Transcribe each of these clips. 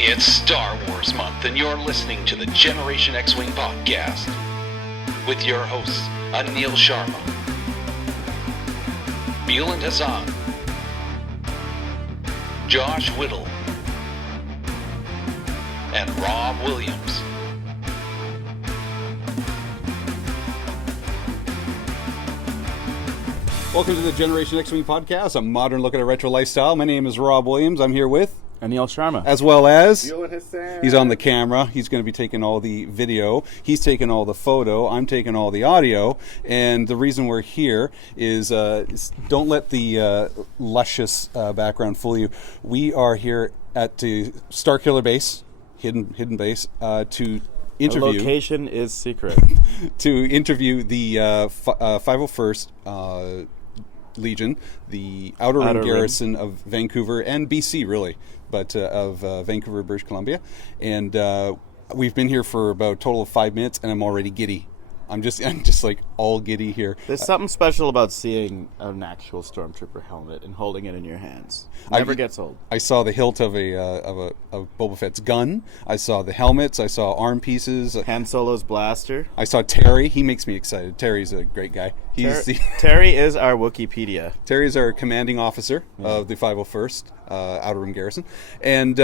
It's Star Wars month, and you're listening to the Generation XWing Podcast with your hosts, Anil Sharma, Bielan Hassan, Josh Whittle, and Rob Williams. Welcome to the Generation XWing Podcast, a modern look at a retro lifestyle. My name is Rob Williams. I'm here with Anil Sharma. as well as Bielan Hassan. he's on the camera. He's going to be taking all the video. He's taking all the photo. I'm taking all the audio. And the reason we're here is don't let the luscious background fool you. We are here at the Starkiller Base, hidden base, to interview. The location is secret. To interview the 501st Legion, the OuterRim Garrison of Vancouver and BC, really, but of Vancouver, British Columbia. And we've been here for about a total of 5 minutes, and I'm already giddy. I'm just like all giddy here. There's something special about seeing an actual Stormtrooper helmet and holding it in your hands. Never gets old. I saw the hilt of Boba Fett's gun. I saw the helmets. I saw arm pieces. Han Solo's blaster. I saw Terry. He makes me excited. Terry's a great guy. Terry is our Wikipedia. Terry's our commanding officer of the 501st OuterRim Garrison, and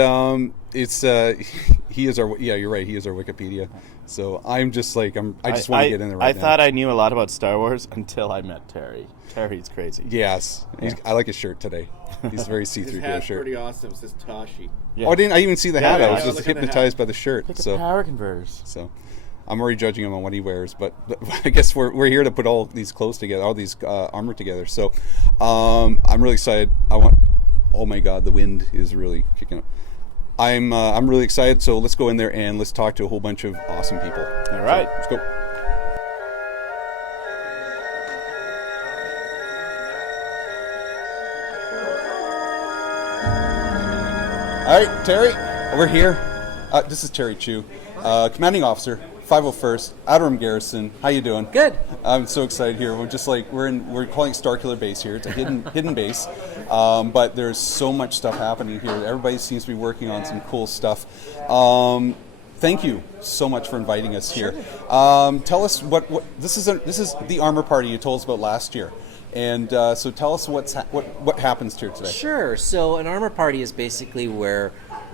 he is our you're right. He is our Wikipedia. So I'm just like I just want to get in there right now. I thought I knew a lot about Star Wars until I met Terry. Terry's crazy. Yes, I like his shirt today. He's very see-through His hat's shirt. pretty awesome. It says Tashi. Yeah. Oh, I didn't even see the hat. I was yeah, just look at the hypnotized by the shirt. Look at So power converters. So I'm already judging him on what he wears, but I guess we're here to put all these clothes together, all these armor together. So I'm really excited. Oh my God, the wind is really kicking up. I'm really excited. So let's go in there and let's talk to a whole bunch of awesome people. All right. So, let's go. All right, Terry, over here. This is Terry Chu, commanding officer, 501st OuterRim Garrison. How you doing? Good. I'm so excited here. We're just like we're calling it Starkiller Base here. It's a hidden base, but there's so much stuff happening here. Everybody seems to be working on some cool stuff. Thank you so much for inviting us here. Tell us what this is. This is the armor party you told us about last year. And so tell us what happens here today. Sure. So an armor party is basically where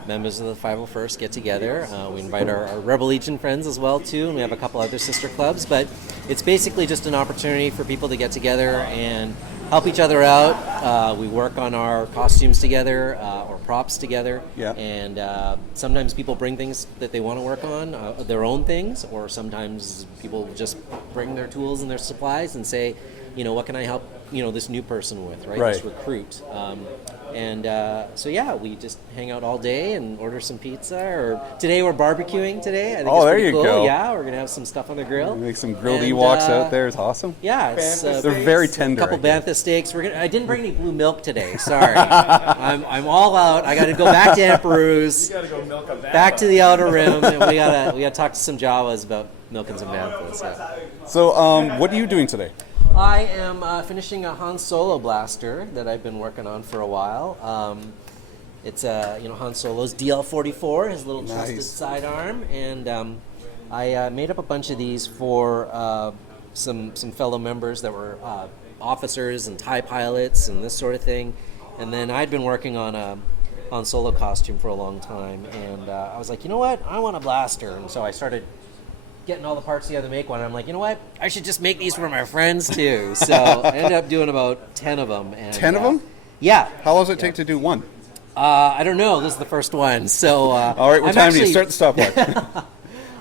members of the 501st get together. We invite our Rebel Legion friends as well too, and we have a couple other sister clubs. But it's basically just an opportunity for people to get together and help each other out. We work on our costumes together or props together. Yeah. And sometimes people bring things that they want to work on, their own things, or sometimes people just bring their tools and their supplies and say, what can I help, this new person with, right? This recruit. So we just hang out all day and order some pizza. Or today we're barbecuing today. I think it's there pretty you cool. go. Yeah, we're gonna have some stuff on the grill. Make some grilled And, Ewoks out there. It's awesome. Yeah, it's They're very tender. a couple bantha steaks. I didn't bring any blue milk today. Sorry, I'm all out. I got to go back to Emperor's. You gotta go milk a bantha. Back to the Outer Rim, and we gotta talk to some Jawas about milking some banthas. Yeah. So what are you doing today? I am finishing a Han Solo blaster that I've been working on for a while. It's Han Solo's DL-44, his little trusted sidearm, and I made up a bunch of these for some fellow members that were officers and TIE pilots and this sort of thing. And then I'd been working on a Han Solo costume for a long time, and I was like, you know what, I want a blaster, and so I started getting all the parts together to make one. I'm like, you know what? I should just make these for my friends too. So I ended up doing about 10 of them. And, 10 of them? Yeah. How long does it take to do one? I don't know. This is the first one. So all right, what time do you start the stopwatch?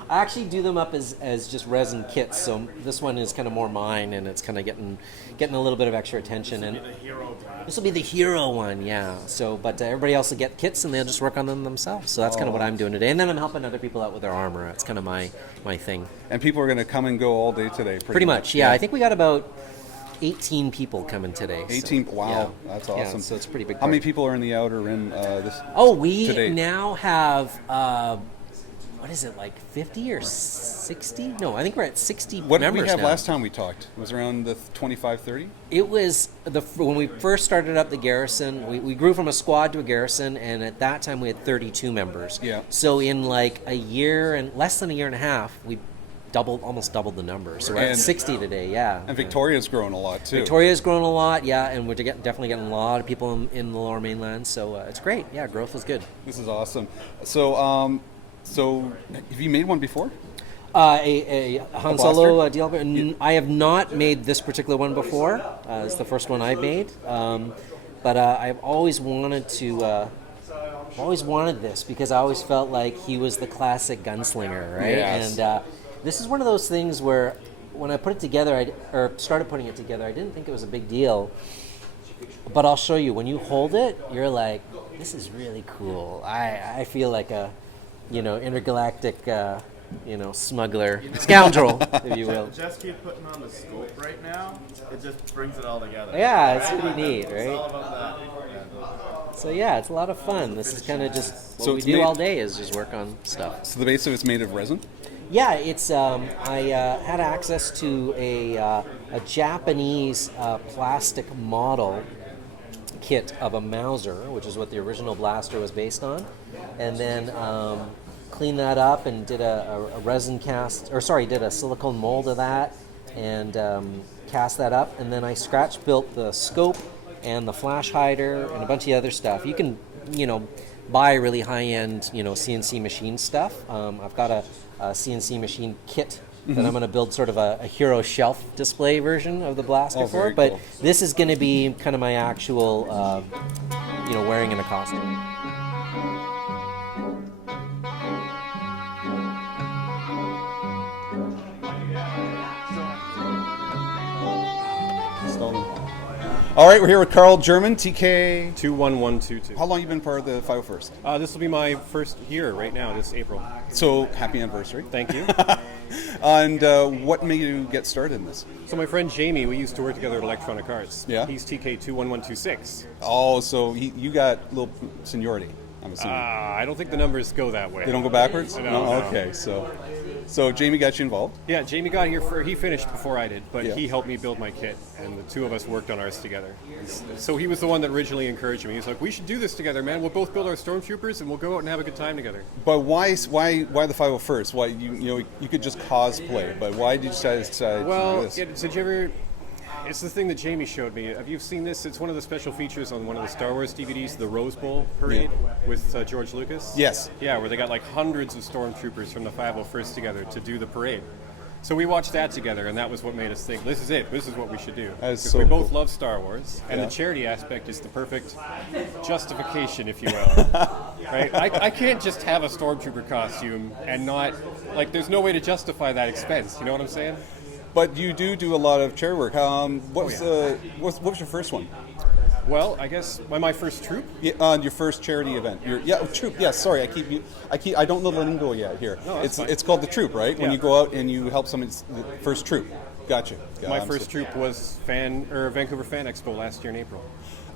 I actually do them up as just resin kits. So this one is kind of more mine, and it's kind of getting a little bit of extra attention. And this will be the hero one, yeah. So, but everybody else will get kits, and they'll just work on them themselves. So that's kind of what I'm doing today. And then I'm helping other people out with their armor. That's kind of my thing. And people are going to come and go all day today. Pretty much, yeah. I think we got about 18 people coming today. 18. So, wow, yeah. that's awesome. Yeah, so it's a pretty big. How many people are in the Outer Rim? We today? now have what is it, like 50 or 60? No, I think we're at 60 What did members we have now. last time we talked? It was around the 25, 30? It was when we first started up the garrison, we grew from a squad to a garrison, and at that time we had 32 members. Yeah. So in like a year and less than a year and a half, we almost doubled the numbers. So we're at 60 today, yeah. And Victoria's grown a lot, too. Victoria's grown a lot, yeah, and we're definitely getting a lot of people in the Lower Mainland, so it's great. Yeah, growth is good. This is awesome. So, so have you made one before? A Han Solo blaster? deal. I have not made this particular one before. It's the first one I've made, but I've always wanted to. Always wanted this because I always felt like he was the classic gunslinger, right? Yes. And this is one of those things where when I put it together, started putting it together, I didn't think it was a big deal. But I'll show you. When you hold it, you're like, this is really cool. I feel like a, intergalactic, smuggler, scoundrel, if you will. Just keep putting on the scope right now. It just brings it all together. Yeah, it's pretty neat, It's right? all about that. So yeah, it's a lot of fun. This is kind of just what So we it's do made- all day is just work on stuff. So the base of it's made of resin? Yeah, it's. I had access to a Japanese plastic model kit of a Mauser, which is what the original blaster was based on, and then cleaned that up and did a resin cast, did a silicone mold of that, and cast that up, and then I scratch built the scope and the flash hider and a bunch of other stuff. You can, buy really high-end, CNC machine stuff. I've got a CNC machine kit that I'm going to build sort of a hero shelf display version of the blaster Oh, for. very But cool. this is going to be kind of my actual, wearing in a costume. Stolen. All right, we're here with Karl German, TK. 21122. How long you been part of the 501st? This will be my first year right now, this April. So, happy anniversary. Thank you. And what made you get started in this? So my friend Jamie, we used to work together at Electronic Arts. Yeah. He's TK21126. Oh, so you got a little seniority, I'm assuming. I don't think the numbers go that way. They don't go backwards? No. Okay, so Jamie got you involved? Yeah, Jamie got here he finished before I did, but Yeah. he helped me build my kit, and the two of us worked on ours together. So he was the one that originally encouraged me. He was like, we should do this together, man. We'll both build our stormtroopers, and we'll go out and have a good time together. But why the 501st? Why you could just cosplay, but why did you decide to Well, do this? did you ever... It's the thing that Jamie showed me. Have you seen this? It's one of the special features on one of the Star Wars DVDs, the Rose Bowl parade with George Lucas. Yes. Yeah, where they got like hundreds of stormtroopers from the 501st together to do the parade. So we watched that together, and that was what made us think, this is it. This is what we should do. That is Because so we both cool. love Star Wars, and Yeah. the charity aspect is the perfect justification, if you will. Right? I can't just have a stormtrooper costume and not, there's no way to justify that expense. You know what I'm saying? But you do a lot of chair work. What was yeah. what was your first one? Well, I guess my first troop. Yeah, your first charity event. Troop. Yes, sorry, I don't know the lingo yet here. No, that's fine. It's called the troop, right? When Yeah. you go out and you help someone. It's the first troop. Gotcha. My first troop was Vancouver Fan Expo last year in April.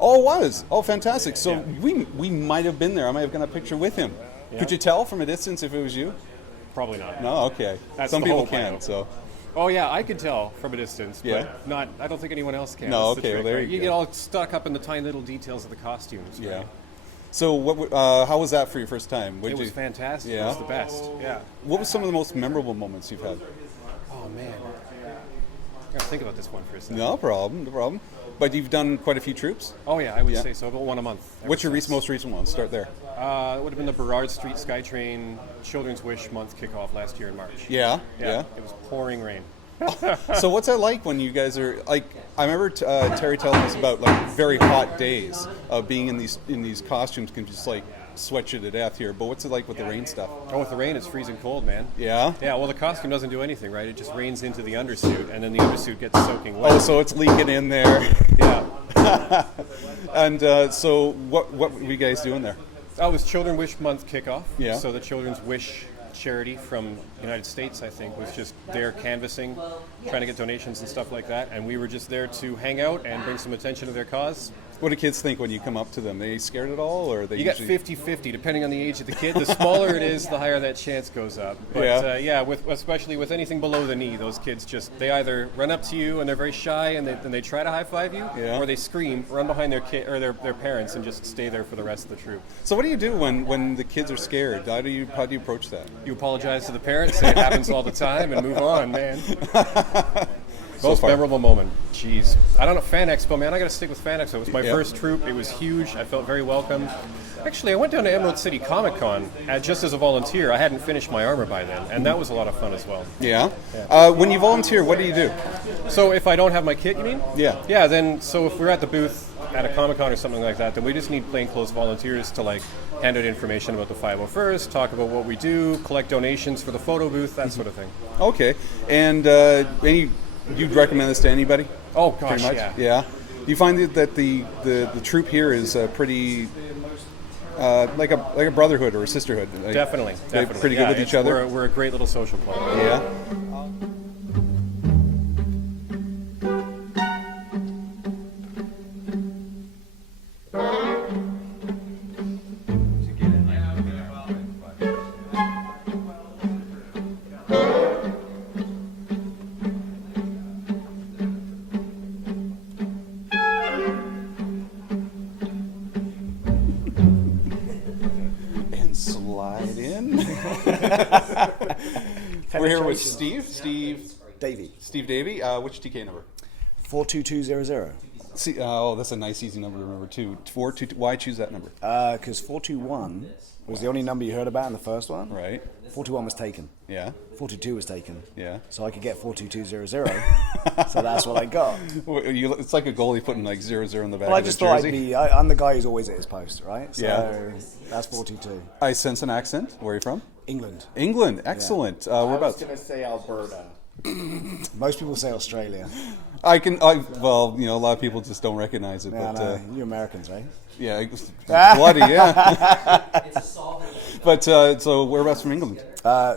Oh, it was. Oh, fantastic. So Yeah. we might have been there. I might have gotten a picture with him. Yeah. Could you tell from a distance if it was you? Probably not. No. Okay. That's Some the people hope, I can. hope. So. Oh yeah, I could tell from a distance, but Yeah. I don't think anyone else can. No, That's the okay, well, trick, there right? you You go. get all stuck up in the tiny little details of the costumes. Yeah. Right? So how was that for your first time? It was fantastic. Yeah? It was the best. Yeah. What was some of the most memorable moments you've had? Oh man. I gotta think about this one for a second. No problem. But you've done quite a few troops. Oh yeah, I would Yeah. say so. About one a month. What's your ever since. most recent one? Start there. It would have been the Burrard Street Skytrain Children's Wish Month kickoff last year in March. Yeah. It was pouring rain. So what's that like when you guys are like? I remember Terry telling us about very hot days of being in these costumes can just sweat you to death here. But what's it like with the rain stuff? Oh, with the rain, it's freezing cold, man. Yeah. Yeah, well, the costume doesn't do anything, right? It just rains into the undersuit, and then the undersuit gets soaking wet. Oh, so it's leaking in there. Yeah. And so what were you guys doing there? That was Children's Wish Month kickoff. Yeah. So the Children's Wish charity from the United States, I think, was just there canvassing, trying to get donations and stuff like that. And we were just there to hang out and bring some attention to their cause. What do kids think when you come up to them? Are they scared at all, or are they You got usually... 50-50, depending on the age of the kid. The smaller it is, the higher that chance goes up. But especially with anything below the knee, those kids they either run up to you and they're very shy and they try to high five you, or they scream, run behind their kid or their parents and just stay there for the rest of the troop. So what do you do when the kids are scared? How do you approach that? You apologize to the parents, say it happens all the time, and move on, man. Most memorable moment. Jeez. I don't know, Fan Expo, man. I got to stick with Fan Expo. It was my first troop. It was huge. I felt very welcomed. Actually, I went down to Emerald City Comic Con just as a volunteer. I hadn't finished my armor by then, and that was a lot of fun as well. Yeah? When you volunteer, what do you do? So if I don't have my kit, you mean? Yeah. Yeah, then, so if we're at the booth at a Comic Con or something like that, then we just need plainclothes volunteers to, like, hand out information about the 501st, talk about what we do, collect donations for the photo booth, that sort of thing. Okay. And you'd recommend this to anybody? Oh, gosh, much? Yeah. Do you find that the troop here is pretty like a brotherhood or a sisterhood? Definitely. They're pretty good with each other? We're a great little social club. Yeah. Slide in. We're here with Steve Davey. Steve Davey. Which TK number? 42200. See, that's a nice, easy number to remember too. 422. Why choose that number? Because 421 was the only number you heard about in the first one. Right. 421 was taken. Yeah. 422 was taken. Yeah. So I could get 42200. So that's what I got. It's like a goalie putting like 0-0 in the back Well, I of just his thought jersey. I'm the guy who's always at his post, right? So Yeah. that's 422. I sense an accent. Where are you from? England. England. Excellent. Whereabouts? going to say Alberta. Most people say Australia. Well, a lot of people just don't recognize it. Yeah, but no, you Americans, right? yeah, it was bloody, yeah. But so whereabouts from England?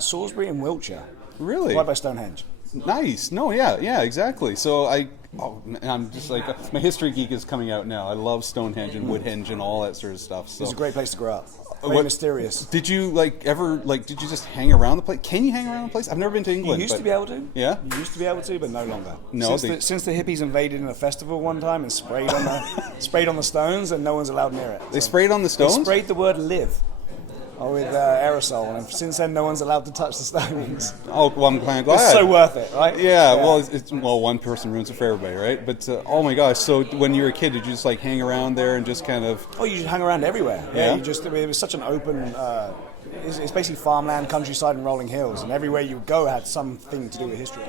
Salisbury and Wiltshire. Really? Right by Stonehenge. Nice. No, yeah, exactly. So I'm just like, my history geek is coming out now. I love Stonehenge and Woodhenge and all that sort of stuff. So It's a great place to grow up. Very mysterious. Did you did you just hang around the place? Can you hang around the place? I've never been to England. You used to be able to. Yeah? You used to be able to, but no longer. No, Since the hippies invaded in a festival one time and sprayed on the stones, and no one's allowed near it. They sprayed on the stones? They sprayed the word "live" with aerosol, and since then no one's allowed to touch the stones. Oh, well, I'm glad. It's so worth it, right? Yeah, well, well, one person ruins it for everybody, right? But oh my gosh, so when you were a kid, did you just like hang around there and just kind of? Oh, you just hang around everywhere. Yeah. It was such an open. It's basically farmland, countryside, and rolling hills, and everywhere you go had something to do with history.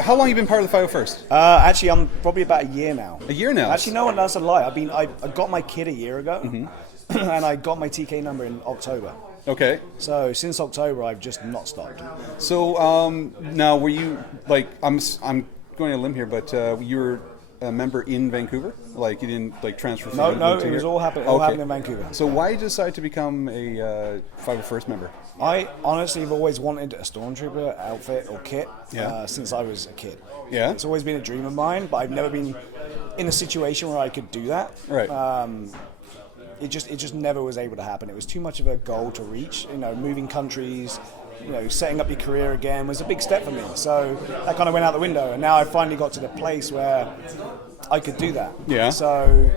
How long have you been part of the 501st? Actually, I'm probably about a year now. A year now? Actually, no, that's a lie. I got my kit a year ago, and I got my TK number in October. Okay. So since October, I've just not stopped. So now, were you like I'm going on a limb here, but you were a member in Vancouver? Like you didn't like transfer from No, to it was here? all happened in Vancouver. So why did you decide to become a 501st member? I honestly have always wanted a stormtrooper outfit or kit Yeah. since I was a kid. Yeah. It's always been a dream of mine, but I've never been in a situation where I could do that. Right. It just never was able to happen. It was too much of a goal to reach. Moving countries, setting up your career again was a big step for me. So that kind of went out the window, and now I finally got to the place where I could do that. Yeah. So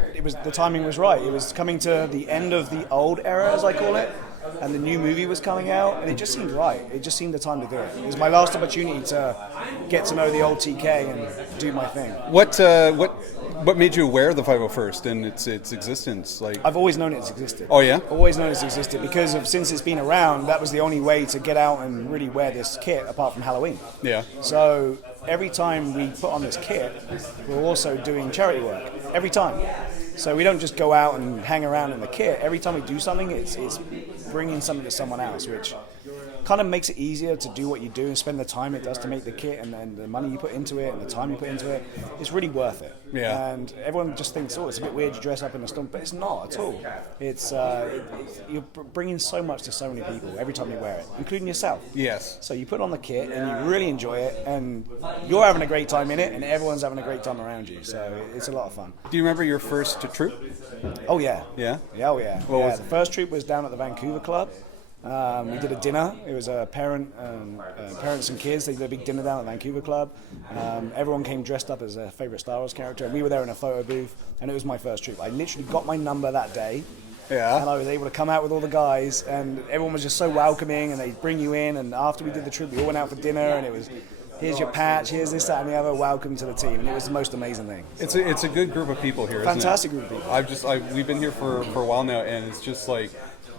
the timing was right. It was coming to the end of the old era, as I call it, and the new movie was coming out, and it just seemed right. It just seemed the time to do it. It was my last opportunity to get to know the old TK and do my thing. What made you aware of the 501st and its existence? Like I've always known it's existed. Oh yeah? Always known it's existed because since it's been around, that was the only way to get out and really wear this kit apart from Halloween. Yeah. So every time we put on this kit, we're also doing charity work. Every time. So we don't just go out and hang around in the kit. Every time we do something, it's bringing something to someone else, which kind of makes it easier to do what you do and spend the time it does to make the kit, and then the money you put into it and the time you put into it. It's really worth it. Yeah. And everyone just thinks, oh, it's a bit weird to dress up in a storm, but it's not at all. It's you're bringing so much to so many people every time you wear it, including yourself. Yes. So you put on the kit and you really enjoy it, and you're having a great time in it, and everyone's having a great time around you. So it's a lot of fun. Do you remember your first troop? Oh yeah. Yeah? Yeah, oh yeah. What was the it? first troop was down at the Vancouver Club. We did a dinner. It was a parents and kids. They did a big dinner down at the Vancouver Club. Everyone came dressed up as their favorite Star Wars character, and we were there in a photo booth. And it was my first troop. I literally got my number that day. Yeah. And I was able to come out with all the guys, and everyone was just so welcoming, and they'd bring you in. And after we did the troop, we all went out for dinner, and it was, here's your patch, here's this, that, and the other, welcome to the team. And it was the most amazing thing. It's a good group of people here, Fantastic isn't it? group of people. We've been here for a while now, and it's just like,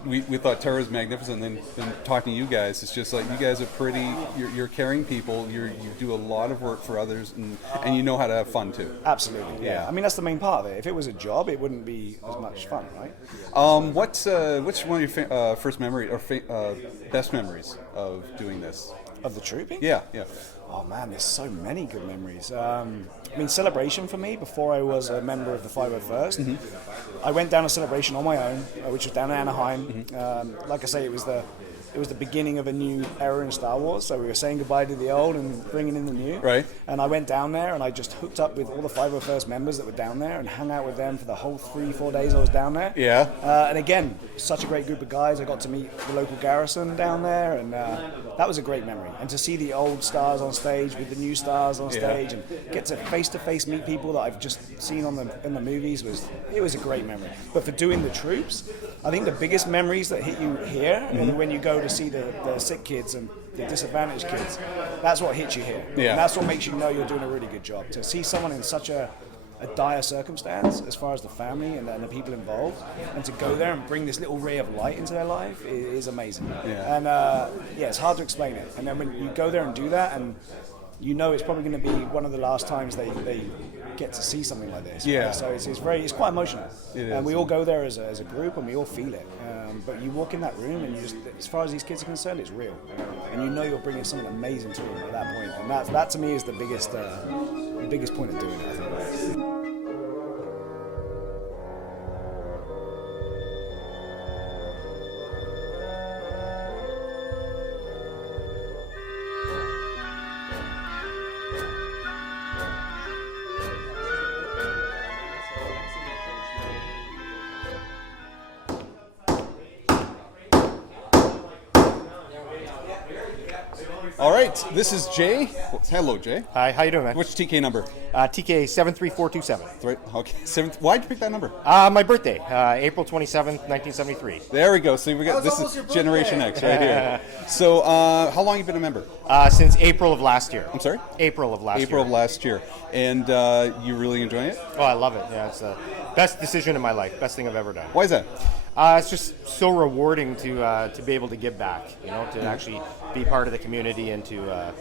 we thought Tara was magnificent, and then talking to you guys, it's just like, you guys are pretty, you're caring people, you do a lot of work for others, and you know how to have fun too. Absolutely, yeah. Yeah. I mean, that's the main part of it. If it was a job, it wouldn't be as much fun, right? What's one of your first memory or best memories of doing this? Of the trooping? Yeah. Oh man, there's so many good memories. I mean, Celebration for me, before I was a member of the 501st, I went down a Celebration on my own, which was down in Anaheim. Like I say, it was the beginning of a new era in Star Wars, so we were saying goodbye to the old and bringing in the new. Right. And I went down there and I just hooked up with all the 501st members that were down there and hung out with them for the whole 3-4 days I was down there. Yeah. And again, such a great group of guys. I got to meet the local garrison down there, and that was a great memory. And to see the old stars on stage with the new stars on stage, and get to face meet people that I've just seen in the movies, it was a great memory. But for doing the troops, I think the biggest memories that hit you here are when you go to see the sick kids and the disadvantaged kids. That's what hits you here. Yeah. And that's what makes you know you're doing a really good job. To see someone in such a dire circumstance as far as the family and the people involved, and to go there and bring this little ray of light into their life is amazing. Yeah. And it's hard to explain it. And then when you go there and do that, and you know it's probably going to be one of the last times they get to see something like this. Yeah. Right? So it's quite emotional. And we all go there as a group, and we all feel it. But you walk in that room, and you just, as far as these kids are concerned, it's real. And you know you're bringing something amazing to them at that point. And that to me is the biggest point of doing it, I think. All right, this is Jay. Hello, Jay. Hi, how you doing, man? What's your TK number? TK 73427. Right. Okay. Why'd you pick that number? My birthday, April 27th, 1973. There we go. See, we got this is Generation X right here. So, how long have you been a member? Since April of last year. I'm sorry? April of last year. April of last year. And you really enjoying it? Oh, I love it. Yeah, it's the best decision in my life. Best thing I've ever done. Why is that? It's just so rewarding to be able to give back. To actually be part of the community and to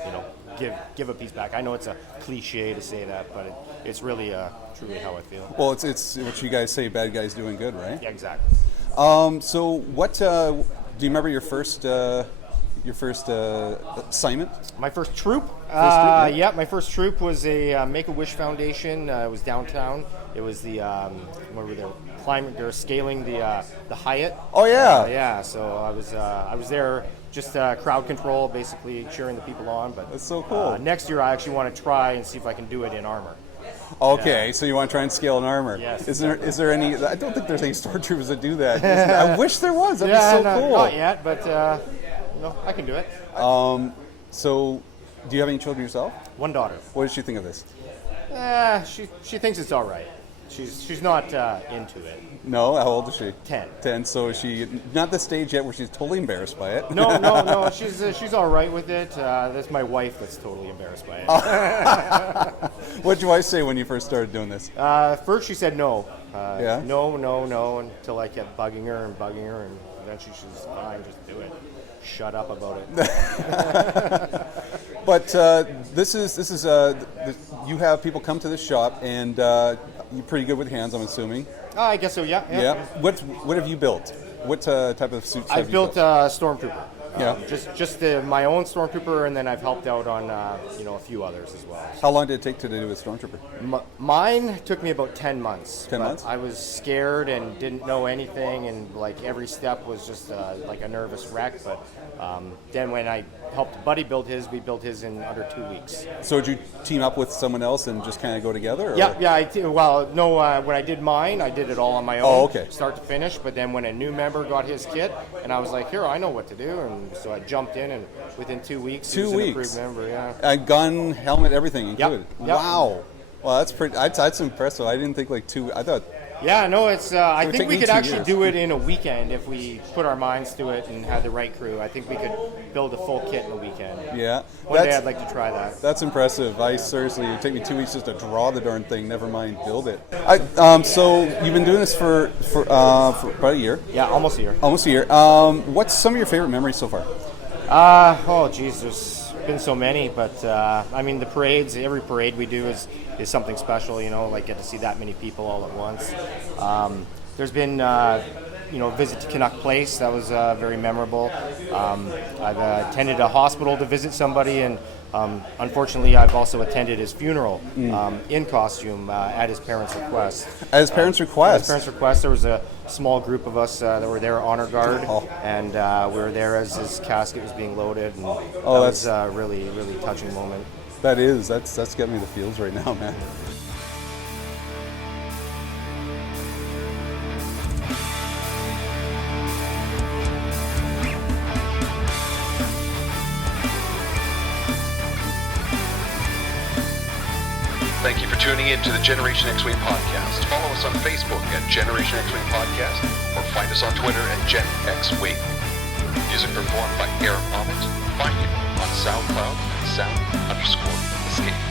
give a piece back. I know it's a cliche to say that, but it's really truly how I feel. Well, it's what you guys say, bad guys doing good, right? Yeah, exactly. So what do you remember your first assignment? My first troop? Yeah, my first troop was a Make-A-Wish Foundation. It was downtown. It was the what were they climbing? They're scaling the Hyatt. Oh yeah. Yeah. So I was there just crowd control, basically cheering the people on. But that's so cool. Next year, I actually want to try and see if I can do it in armor. Okay, so you want to try and scale in armor? Yes. Is there any? I don't think there's any stormtroopers that do that. I wish there was. That'd be so cool. Not yet, but I can do it. So, do you have any children yourself? One daughter. What does she think of this? She thinks it's all right. She's not into it. No, how old is she? 10. 10. So is she not the stage yet where she's totally embarrassed by it? No. She's all right with it. That's my wife that's totally embarrassed by it. What did your wife say when you first started doing this? First she said no. Yeah? No, until I kept bugging her, and eventually she was fine, just do it. Shut up about it. But this is you have people come to this shop, and you're pretty good with hands, I'm assuming. I guess so. Yeah. What have you built? What type of suits have I've you built Stormtrooper. Yeah. My own stormtrooper, and then I've helped out on a few others as well. How long did it take to do a stormtrooper? Mine took me about 10 months. 10 months? I was scared and didn't know anything, and like every step was just like a nervous wreck. But then when I helped Buddy build his, we built his in under 2 weeks. So did you team up with someone else and just kind of go together? Or? Yeah. When I did mine, I did it all on my own, Oh, okay. start to finish. But then when a new member got his kit, and I was like, here, I know what to do, and so I jumped in, and within 2 weeks, he was an approved member. Yeah. A gun, helmet, everything included. Yep. Wow. Well, that's pretty. That's impressive. I didn't think like 2. I thought. Yeah, no, it's. I think we could 2 actually years. do it in a weekend if we put our minds to it and had the right crew. I think we could build a full kit in a weekend. Yeah. One day I'd like to try that. That's impressive. I seriously, it'd take me 2 weeks just to draw the darn thing. Never mind build it. So you've been doing this for about a year. Yeah, almost a year. Almost a year. What's some of your favorite memories so far? There's been so many, but I mean the parades. Every parade we do is something special. Like get to see that many people all at once. There's been visit to Canuck Place. That was very memorable. I've attended a hospital to visit somebody, and unfortunately, I've also attended his funeral in costume at his parents' request. At his parents' request? At his parents' request. There was a small group of us that were there, honor guard, and we were there as his casket was being loaded, and that was a really, really touching moment. That is. That's getting me the feels right now, man. Thank you for tuning in to the Generation XWing Podcast. Follow us on Facebook at Generation XWing Podcast or find us on Twitter at Gen XWing. Music performed by ARMOUR. Find you on SoundCloud at Sound_Escape.